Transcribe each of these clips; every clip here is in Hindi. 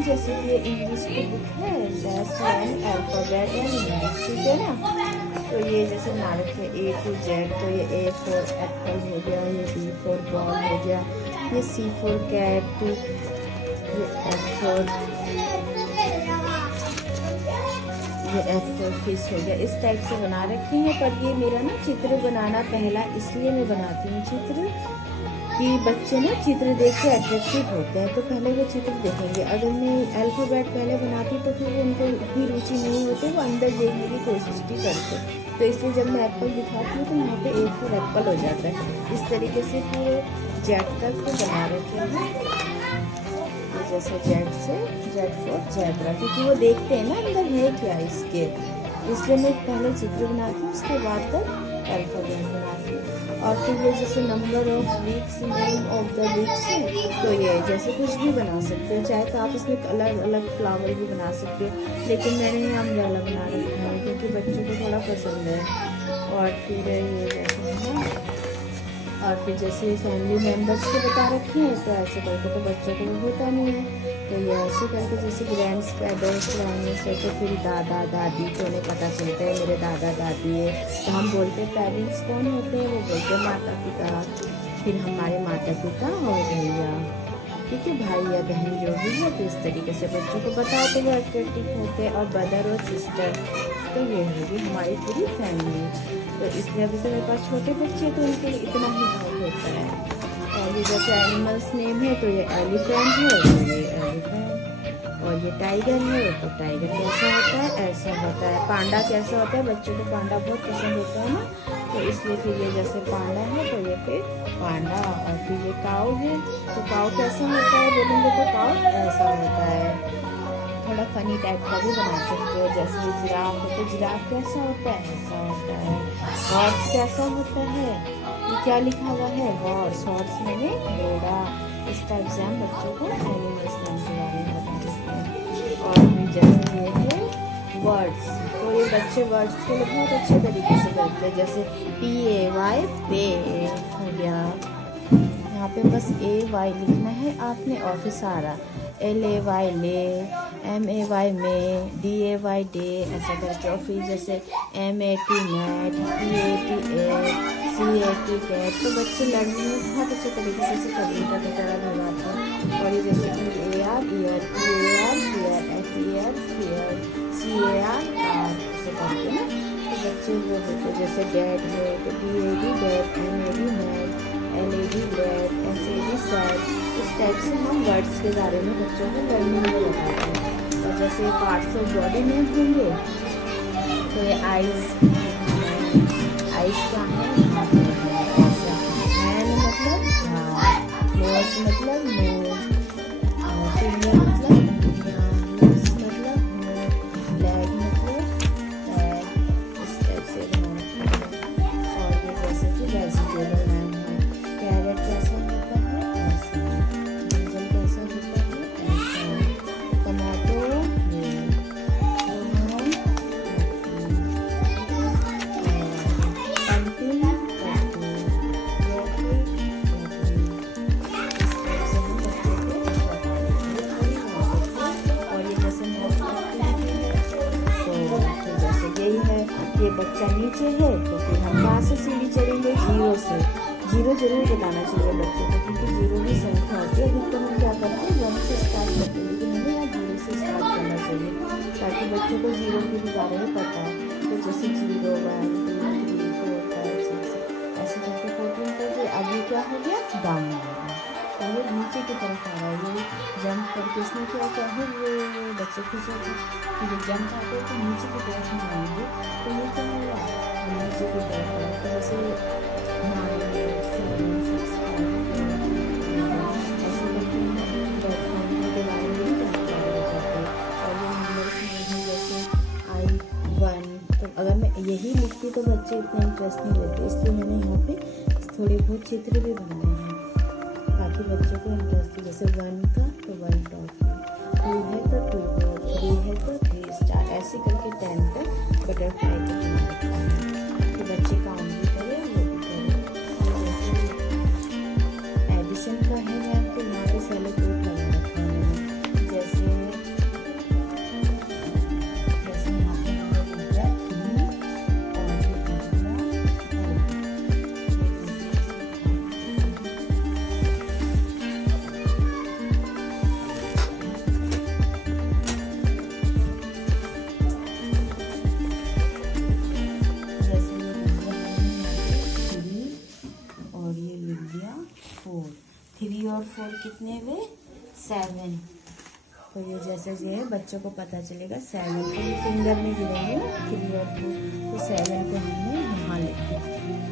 हैं। जैसे कि ये इंग्लिश की बुक है, let's learn alphabet in English, ठीक है ना। तो ये जैसे बना रखे A to Z, तो ये A for एप्पल हो गया, ये B for बॉल हो गया, ये C for कैट, ये F for फिश हो गया। इस टाइप से बना रखे हैं। पर ये मेरा ना चित्र बनाना पहला इसलिए मैं बनाती हूँ चित्र कि बच्चे ना चित्र देख के अट्रैक्टिव होते हैं, तो पहले वो चित्र देखेंगे। अगर मैं अल्फ़ाबेट पहले बनाती तो फिर उनको इतनी रुचि नहीं होती, वो अंदर देखने की कोशिश भी करते। तो इसलिए जब मैं एप्पल दिखाती हूँ तो यहाँ पे A for एप्पल हो जाता है। इस तरीके से पूरे जेड तक को बना रखे हैं। तो जैसे जेड से जेड for ज़ेब्रा, क्योंकि वो देखते हैं ना अंदर है क्या इसके, इसलिए मैं पहले चित्र बनाती हूँ, उसके बाद तक अल्फ़ाबेट बनाती हूँ। और फिर ये जैसे number of weeks, name of the weeks है, तो ये जैसे कुछ भी बना सकते हो, चाहे तो आप इसमें अलग अलग फ्लावर भी बना सकते हो, लेकिन मैंने ये अम्ब्रेला बना रखा है क्योंकि बच्चों को थोड़ा पसंद है। और फिर ये जैसे है ना, और फिर जैसे फैमिली मेम्बर्स के बता रखे हैं, तो ऐसे करके तो बच्चों को होता नहीं है, तो ये ऐसे करके जैसे ग्रैंड पेरेंट्स रहने से, तो फिर दादा दादी को उन्हें पता चलता है मेरे दादा दादी है, तो हम बोलते हैं पेरेंट्स कौन होते हैं, वो बोलते हैं माता पिता, फिर हमारे माता पिता और भैया, ठीक है, भाई या बहन जो भी है। तो इस तरीके से बच्चों को बताते हुए अट्रैक्टिव होते हैं। और ब्रदर और सिस्टर, तो ये होगी हमारी पूरी फैमिली। तो इसलिए अभी तो मेरे पास छोटे बच्चे, तो उनके इतना ही बहुत होता है। और ये जैसे एनिमल्स नेम है, तो ये एलिफेंट है, तो ये एलिफेंट, और ये टाइगर है, तो टाइगर कैसा होता है, ऐसा होता है। पांडा कैसा होता है, बच्चों को पांडा बहुत पसंद होता है ना, तो इसलिए फिर ये जैसे पांडा है, तो ये फिर पांडा। और फिर ये काऊ है, तो काऊ कैसा होता है, बोलेंगे तो काऊ ऐसा होता है। थोड़ा फनी टाइप का भी बना सकते हो। जैसे जिराफ है, तो जिराफ कैसा होता है, ऐसा होता है। हॉर्स कैसा होता है, ये क्या लिखा हुआ है, हॉर्स, हॉर्स मैंने घोड़ा। इस टाइप से हम बच्चों को एनिमल्स नेम के बारे में बता सकते हैं। और फिर जैसे ये है वर्ड्स, तो ये बच्चे वर्ड्स के लिए बहुत अच्छे तरीके से करते हैं। जैसे PAY पे हो गया, यहाँ पे बस AY लिखना है आपने, और फिर सारा LAY ले, MAY में, DAY डे, ऐसा करके। और फिर जैसे MAT मैट, PAT कैट, तो बच्चे लर्निंग में बहुत अच्छे तरीके से इसे करने का तरह हो जाता है। और ये जैसे कि AR year, PAR fear, FER fear, CAR car, ऐसे करके ना। तो बच्चे वो होते जैसे डैड है, तो DAD dad, MAD mad, LAD lad, SAD sad. इस टाइप से हम वर्ड्स के बारे में बच्चों को लर्निंग में बताते हैं। और जैसे पार्ट्स ऑफ बॉडी नेम होंगे, तो ये आइज़, आइज़ क्या है, ऐसा, हैंड मतलब हाथ, नोज मतलब मुँह, फिंगर मतलब लिप्स मतलब मुँह, लेग मतलब पैर, इस टाइप से बना रखा है। और ये जैसे कि वेजिटेबल नेम है, कैरेट कैसा होता है, ऐसा, ब्रिंजल कैसा होता है, ऐसा, टमाटो, ये बच्चा नीचे है, तो फिर हम कहाँ से सीढ़ी चढ़ेंगे, जीरो से। जीरो जरूर बताना चाहिए बच्चों को, क्योंकि जीरो भी संख्या होती है। अधिकतर हम क्या करते हैं, 1 से स्टार्ट करते हैं, लेकिन हमें यहाँ 0 से स्टार्ट करना चाहिए, ताकि बच्चों को जीरो के भी बारे में पता है। तो जैसे 0 1 2 3 4 5 6 ऐसे करके 14 करके। अब ये क्या हो गया, डाउन हो गया, पहले नीचे की तरफ आ रहा है। ये जंप करके इसमें क्या क्या है, ये बच्चे खुश होते हैं कि ये जंप आते हैं, तो नीचे की तरफ में आएंगे, तो ये क्या होगा, नीचे की तरफ है। तो जैसे 9 7 6 5 ऐसे करके प्लेटफॉर्म के बारे में भी जानकारी हो जाती है। और ये नंबर्स में भी जैसे I1, तो अगर मैं यही लिखती तो बच्चे इतना इंटरेस्ट नहीं लेते, इसलिए मैंने यहाँ पे थोड़े बहुत चित्र भी बनाए हैं ताकि बच्चों को इंटरेस्ट हो। जैसे 1 का तो 1 टॉफी, 2 है तो 2 बॉल, 3 है तो 3 स्टार, ऐसे करके 10 तक बटरफ्लाई को बना रखा है कि बच्चे काउंट भी करें, वो भी करें। जैसे एडिशन का है यहाँ पे, यहाँ पे सेलो कोट लगा रखा है मैंने। जैसे 4 कितने हुए 7। तो ये जैसे ये बच्चों को पता चलेगा 7 तो ये फिंगर में गिरेंगे ना 3 और 2, तो 7 को हमने यहाँ लिखा।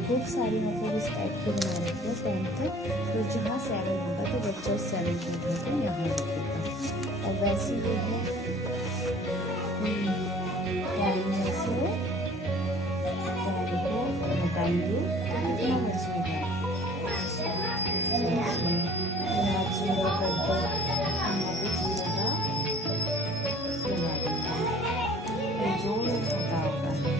खूब सारी मतलब इस टाइप के बना रखे हैं 10 तक, तो जहाँ 7 होगा तो बच्चा 7 को उठा के यहाँ लिखेगा। और वैसे ये है 10 में से 10 को हटाएंगे तो कितना बचेगा, यहाँ 0 करके यहाँ पे 0 का लगा देंगे, ये जो छोटा होता है।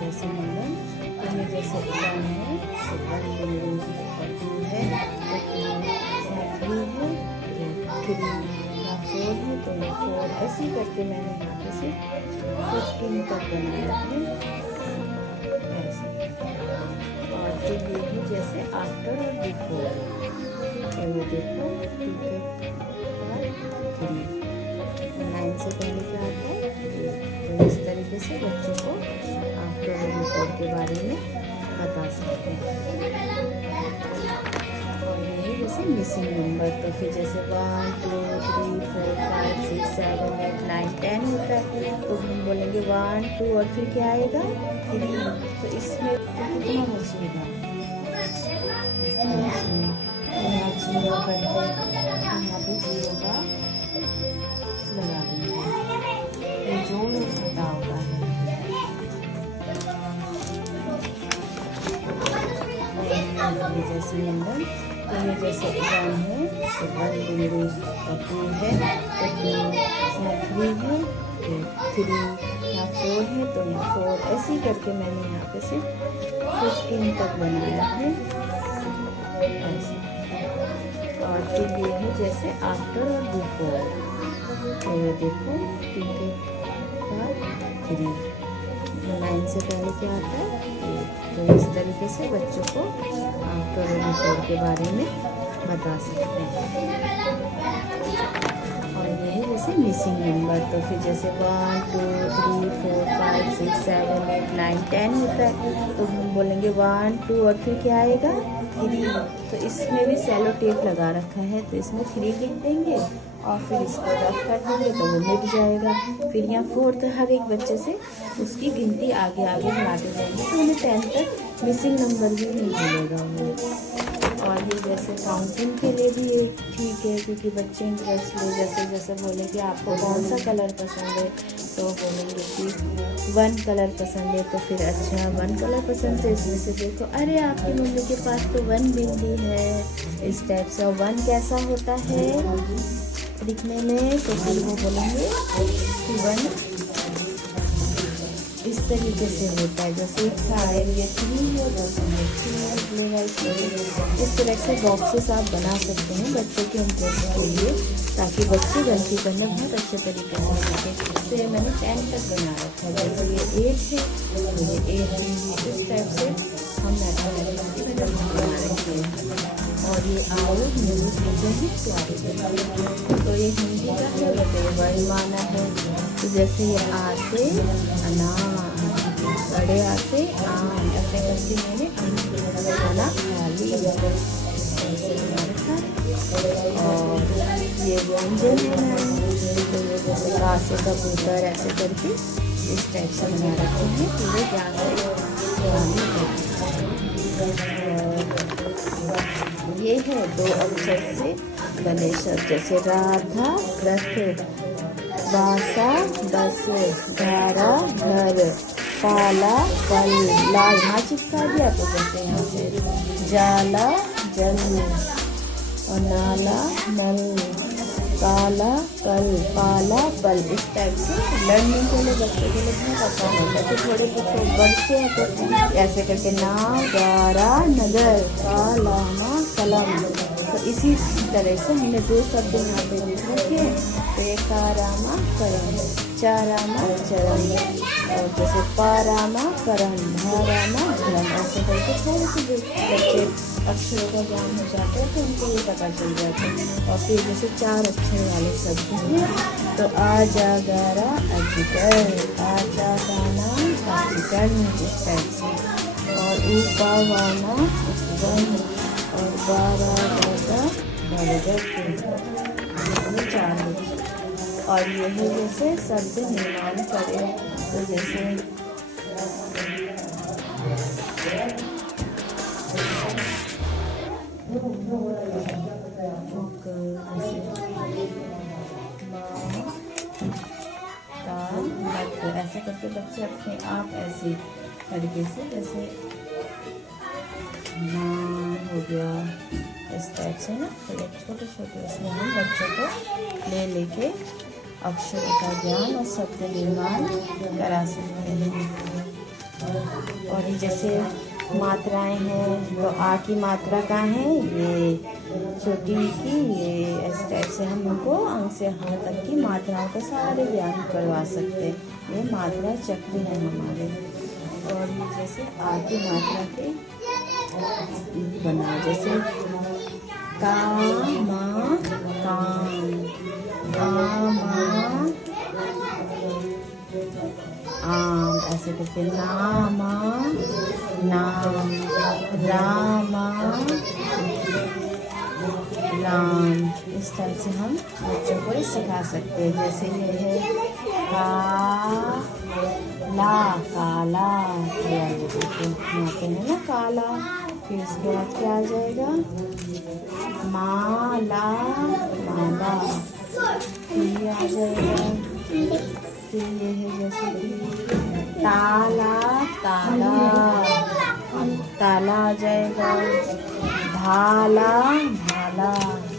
जैसे नंबर तो ये जैसे 1 है तो 1 बिंदु और 2 है तो 2 है 3 है तो 3 या 4 है तो ये 4, ऐसे करके मैंने यहाँ पे से 15 तक बनाया है ऐसे। और फिर ये है जैसे आफ्टर और बिफोर, तो ये देखो 2 के बाद 3 9 से पहले क्या आता है, तो इस तरीके से बच्चों को आफ्टर और बिफोर के बारे में बता सकते हैं। और ये जैसे मिसिंग नंबर, तो फिर जैसे 1 2 3 4 5 6 7 8 9 10 होता है तो हम बोलेंगे 1 2 और फिर क्या आएगा 3, तो इसमें कितना बचेगा, यहाँ 0 करके यहाँ पे 0 का लगा देंगे, ये जोड़ घटा होता है। ये जैसे नंबर तो ये जैसे 1 है तो 1 बिंदु और 2 है तो 2 या 3 है तो 3 या 4 है तो या 4, ऐसे ही करके मैंने यहाँ पे से 15 तक बनाया है ऐसे। और फिर ये है जैसे आफ्टर और बिफोर, तो ये देखो 2 के बाद 3, 9 से पहले क्या आता है, तो इस तरीके से बच्चों को आफ्टर और बिफोर के बारे में बता सकते हैं। और ये है जैसे मिसिंग नंबर, तो फिर जैसे 1 2 3 4 5 6 7 8 9 10 होता है तो हम बोलेंगे 1 2 और फिर क्या आएगा 3, तो इसमें भी सेलो टेप लगा रखा है तो इसमें 3 लिख देंगे और फिर इसको रफ कर देंगे तो वो मिट जाएगा। फिर यहाँ 4 तो हर एक बच्चे से उसकी गिनती आगे आगे बढ़ाते जाएंगे तो उन्हें 10 तक मिसिंग नंबर भी नहीं मिलेगा उन्हें। और ये जैसे काउंटिंग के लिए भी ये ठीक है क्योंकि बच्चे इंटरेस्ट ले, जैसे जैसे बोले कि आपको कौन सा कलर पसंद है तो बोलेंगे कि 1 कलर पसंद है तो फिर अच्छा 1 कलर पसंद है, इसमें से देखो अरे आपकी मम्मी के पास तो 1 बिंदी है, इस टाइप से। 1 कैसा होता है दिखने में, तो फिर वो बोलेंगे कि 1 इस तरीके से होता है, जैसे 5 या 3 या 10 निकलेगा। इस तरह से बॉक्सेस आप बना सकते हैं बच्चों के इंटरेस्ट के लिए ताकि बच्चे गलती करना बहुत अच्छे तरीके से सीखें। तो ये मैंने 10 तक बना रखा है, जैसे ये 8 है तो ये 8 है, इस टाइप से हम मैथमेटिक्स बना रखे हैं। और ये आओ मेरे चीज़ें ही प्यारे, तो ये हिंदी का है तो ये वर्णमाला है, तो जैसे ये आ से अनार, बड़े आ से आम, ऐसे करके मैंने खाना खा लिया और ये व्यंजन है मैंने, तो ये जैसे का से कबूतर ऐसे करके इस टाइप से बना रखे हैं पूरे ज्ञान से। ये है 2 अक्षर से बने शब्द जैसे राधा रथ, बासा बस, धारा घर, काला कल, ला यहाँ चिपका दिया तो जैसे यहाँ से जाला जल और नाला नल, काला कल पाला पल, इस टाइप से लर्निंग के लिए बच्चों के लिए बहुत अच्छा होता है। तो थोड़े कुछ बच्चे हैं तो ऐसे करके ना गारा नगर, कालामा कलम, तो इसी तरह से हमने 2 शब्द यहाँ पे लिख रखे हैं, तो ये कारामा करम, चारामा चरम, और जैसे पारामा करम, धारामा धर्म, ऐसे करके थोड़े से बच्चे अक्षरों का ज्ञान हो जाता है तो उनको ये पता चल जाता है। और फिर जैसे 4 अक्षर वाले शब्द हैं तो आजा गारा अजगर, आजा गाना अजगर, इस टाइप से। और और उपावाना उपवन और बारा दादा बरगद 4 और ये है जैसे शब्द निर्माण करे तो जैसे ऐसे करके बच्चे अपने आप ऐसे तरीके से जैसे हो गया इस टाइप से ना, तो छोटे छोटे इसमें हम बच्चों को ले लेके अक्षर का ज्ञान और शब्द निर्माण करा सकते हैं। और ये जैसे मात्राएं हैं तो आ की मात्रा कहाँ है, ये छोटी की, ये इस टाइप से हम उनको अंग से हाथ तक की मात्राओं का सारे ज्ञान करवा सकते हैं। ये मात्रा चक्र है हमारे। और ये जैसे आ की मात्रा के बना, जैसे का मा काम, आ मा आम, ऐसे करके नामा नाम, रामा राम, इस टाइप से हम बच्चों को सिखा सकते हैं। जैसे ये है काला, काला यहाँ पे है ना काला, फिर उसके बाद क्या आ जाएगा माला, माला, फिर ये आ जाएगा, फिर ये है जैसे कि ताला, ताला, ताला आ जाएगा, भाला, भाला,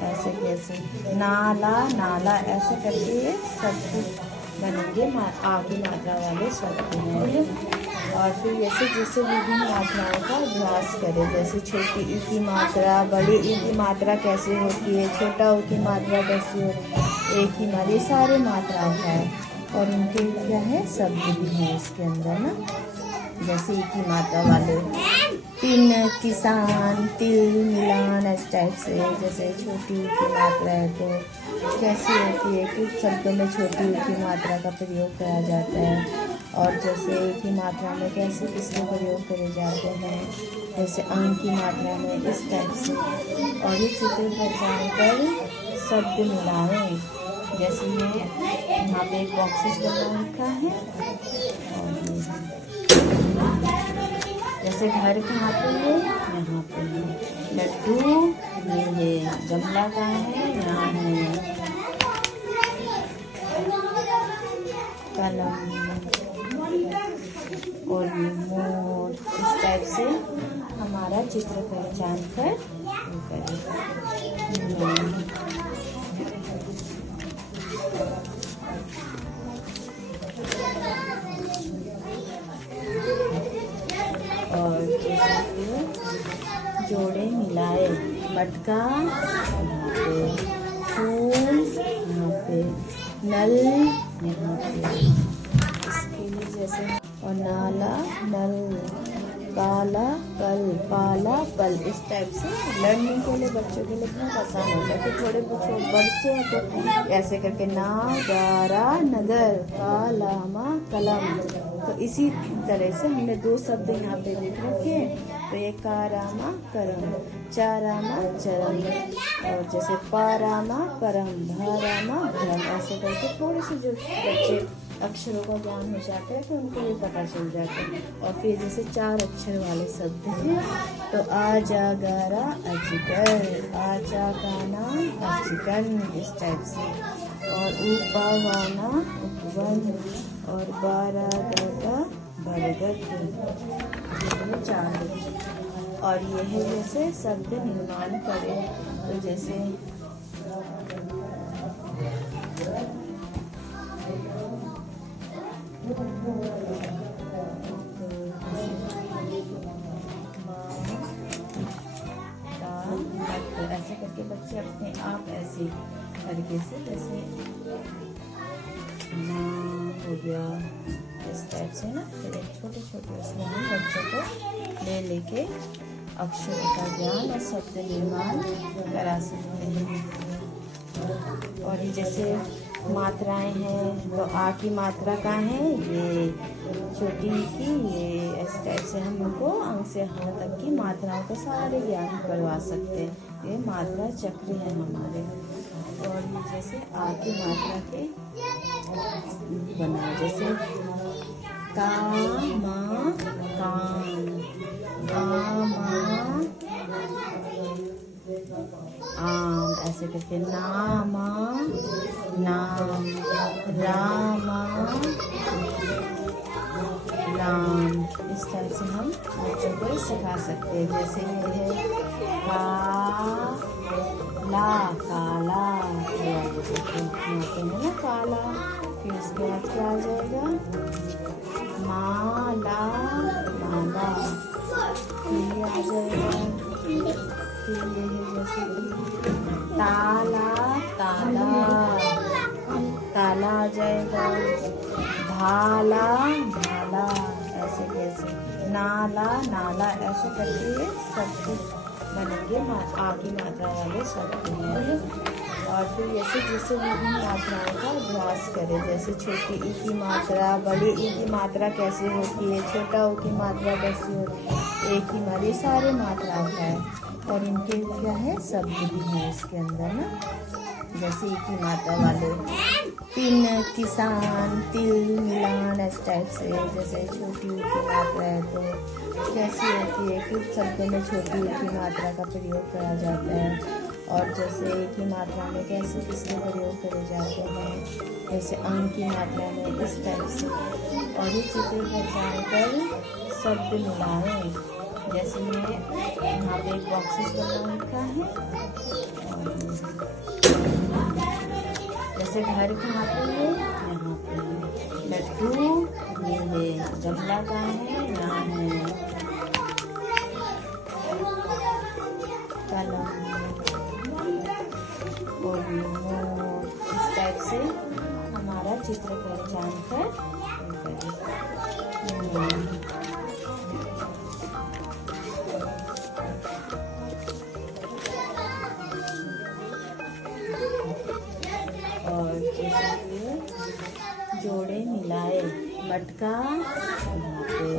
ऐसे कैसे नाला, नाला, ऐसे करके ये शब्द बनेंगे आ की मात्रा वाले शब्द हैं। और फिर जैसे विभिन्न मात्राओं का अभ्यास करें, जैसे छोटी ई की मात्रा, बड़ी ई की मात्रा कैसे होती है, छोटा ऊ की मात्रा कैसे होती है, एक ही मात्रा, ये सारे मात्राओं का है और उनके क्या है शब्द भी है इसके अंदर ना। जैसे ई की मात्रा वाले तिन, किसान, तिल, मिलान, इस टाइप से। जैसे छोटी ई की मात्रा है तो कैसी होती है, किस शब्दों में छोटी ई की मात्रा का प्रयोग किया जाता है और जैसे ई की मात्रा में कैसे किसके प्रयोग करे जाते हैं, जैसे अंग की मात्रा में इस टाइप से। और ये चित्र पहचान कर शब्द मिलाएं, जैसे ये यहाँ पे एक बॉक्सेस बना रखा है और जैसे घर कहाँ पे है, यहाँ पे है लड्डू, ये है गमला का है, यहाँ है कलम और मोर, इस टाइप से हमारा चित्र पहचान कर और जोड़े मिलाए, मटका यहाँ पे, फूल यहाँ पे, नल यहाँ पे, इसके लिए जैसे और नाला, नल, काला, कल, पाला, पल, इस टाइप से लर्निंग के लिए बच्चों के लिए बहुत आसान होता है। फिर थोड़े बच्चे हैं तो ऐसे करके ना, गारा, नगर, कालामा, कलम, तो इसी तरह से हमने 2 शब्द यहाँ पे लिख रखे। तो ये कारामा करम, चारामा चरम, और जैसे पारामा परम, भारामा भ्रम, ऐसे करके थोड़े से जो बच्चे अक्षरों का ज्ञान हो जाता है तो उनको ये पता चल जाता है। और फिर जैसे 4 अक्षर वाले शब्द हैं तो आ जा गारा अजगर, आचा काना अजगन, इस टाइप से। और उपावाना उपवन और बारा दादा बरगद 4। और ये है जैसे शब्द निर्माण करें तो जैसे ऐसे करके बच्चे अपने आप ऐसे तरीके से जैसे हो गया इस टाइप से ना, फिर छोटे छोटे उसमें हम बच्चों को ले लेके अक्षर का ज्ञान और शब्द निर्माण करा सकते हैं। और ये जैसे मात्राएं हैं। तो आ की मात्रा कहाँ है, ये छोटी ई की, ये इस टाइप से हम उनको अंग से ह तक की मात्राओं को सारे ज्ञान करवा सकते हैं। ये मात्रा चक्र है हमारे। और ये जैसे आ की मात्रा के बनाए, जैसे का मा काम, आ मा आम, ऐसे करके नामा नाम, रामा राम। इस तरह से हम बच्चों को सिखा सकते हैं। जैसे ये है काला, काला है ना काला। फिर उसके बाद क्या आ जाएगा, माला माला। फिर ये आ जाएगा, फिर ये है जैसे ताला ताला, ताला आ जाएगा। भाला भाला, ऐसे कैसे, नाला नाला, ऐसे करके ये सब कुछ बनेंगे आ की मात्रा वाले शब्द हैं। और फिर जैसे विभिन्न मात्राओं का अभ्यास करें, जैसे छोटी ई की मात्रा, बड़ी ई की मात्रा कैसे होती है, छोटा ओ की मात्रा कैसी होती है, एक ही मात्रा, सारे मात्राओं का है। और इनके क्या है, शब्द भी है इसके अंदर ना। जैसे एक ही मात्रा वाले पिन, किसान, तिल, मिलान, इस टाइप से। जैसे छोटी ऊ की मात्रा है तो कैसी होती है कि शब्दों में छोटी ऊ की मात्रा का प्रयोग करा जाता है। और जैसे एक ही मात्रा में कैसे किसके प्रयोग करे जाते हैं, जैसे अंग की मात्रा में इस टाइप से। और ये चित्र पहचान कर शब्द मिलाएं। जैसे मैं यहाँ पे एक बॉक्सेस बना रखा है, जैसे घर कहाँ पे है, यहाँ पे लड्डू, ये है गमला का है, यहाँ है कलम और मोर। इस टाइप से हमारा चित्र पहचान कर और जैसे जोड़े मिलाए, मटका यहाँ पे,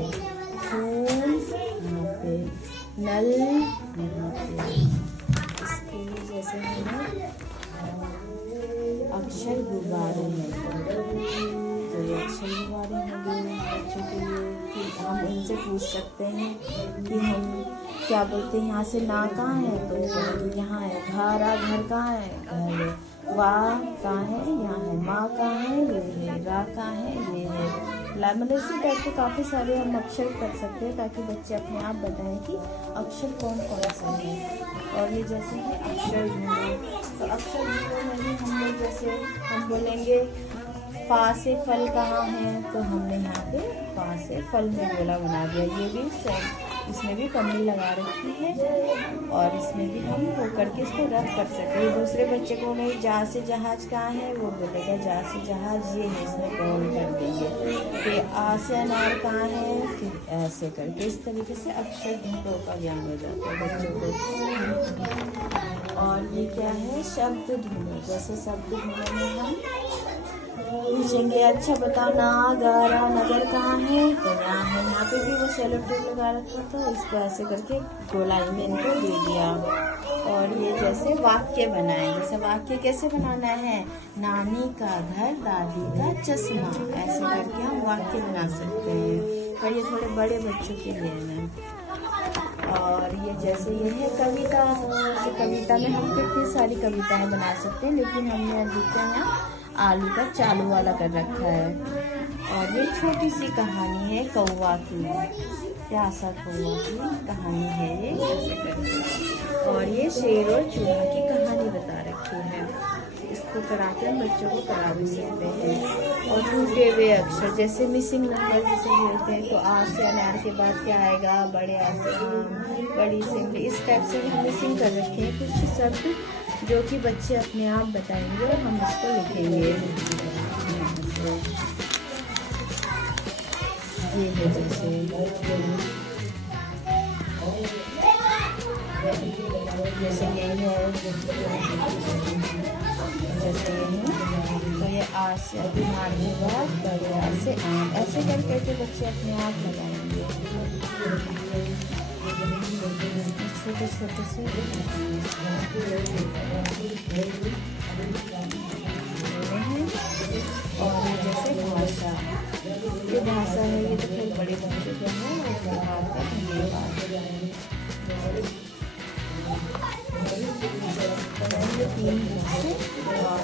फूल यहाँ पे, नल यहाँ पे। इसके लिए जैसे हमें अक्षर गुब्बारे हैं, तो ये अक्षर गुब्बारे होंगे बच्चों के लिए। कि हम उनसे पूछ सकते हैं कि हम क्या बोलते हैं, यहाँ से ना कहाँ है, तो यहाँ है। घारा, घर कहाँ है, घर है। वाह कहाँ है, यहाँ है। माँ कहाँ है, ये है। रा कहाँ है, ये है। मतलब इसी टाइप के काफ़ी सारे हम अक्षर कर सकते हैं, ताकि बच्चे अपने आप बताएं कि अक्षर कौन कौन सा है। और ये जैसे है अक्षर ढूंढो, तो अक्षर ढूंढो में भी हम लोग जैसे हम बोलेंगे फा से फल कहाँ है, तो हमने यहाँ पे फा से फल में गोला बना दिया। ये भी सेम, इसमें भी पन्नी लगा रखी है और इसमें भी हम वो करके इसको रब कर सकते हैं। दूसरे बच्चे को नहीं, जा से जहाज कहाँ है, वो बोलेगा जा से जहाज ये है, इसमें कौन कर देंगे। फिर आ से अनार कहाँ है, फिर ऐसे करके इस तरीके से अक्षर ढूंढो का ज्ञान हो जाता है बच्चों को। और ये क्या है, शब्द ढूंढो। जैसे शब्द ढूंढने में हम पूछेंगे, अच्छा बताओ ना गारा नगर कहाँ है, तो यहाँ है। यहाँ पे भी वो सेलो टेप लगा रखा था, इसको ऐसे करके गोलाई में इनको दे दिया। और ये जैसे वाक्य बनाए, जैसे वाक्य कैसे बनाना है, नानी का घर, दादी का चश्मा, ऐसे करके हम वाक्य बना सकते हैं। पर ये थोड़े बड़े बच्चों के लिए है। और ये जैसे ये है कविता, जैसे कविता में हम कितनी सारी कविताएं बना सकते हैं, लेकिन हमने अधिकतर यहाँ आलू का चालू वाला कर रखा है। और ये छोटी सी कहानी है कौवा की, प्यासा कौवा की कहानी है ये, ऐसे करके। और ये शेर और चूहा की कहानी बता रखी है। इसको कराके हम बच्चों को करा भी सकते हैं। और टूटे हुए अक्षर, जैसे मिसिंग नंबर जिसे बोलते हैं, तो आ से अनार के बाद क्या आएगा, बड़े आ से आम, बड़ी से, इस टाइप से हम मिसिंग कर रखे हैं कुछ शब्द, जो कि बच्चे अपने आप बताएंगे और हम इसको लिखेंगे। ये है जैसे यही है जैसे ये है, तो ये आ से धन्यवाद, बढ़िया से आम, ऐसे कर करके बच्चे अपने आप लगाएंगे। छोटे छोटे से और जैसे भाषा, ये भाषा है, ये तो फिर बड़े बच्चे जो है वो आपका धन्यवाद। बनाएंगे 3 बच्चे और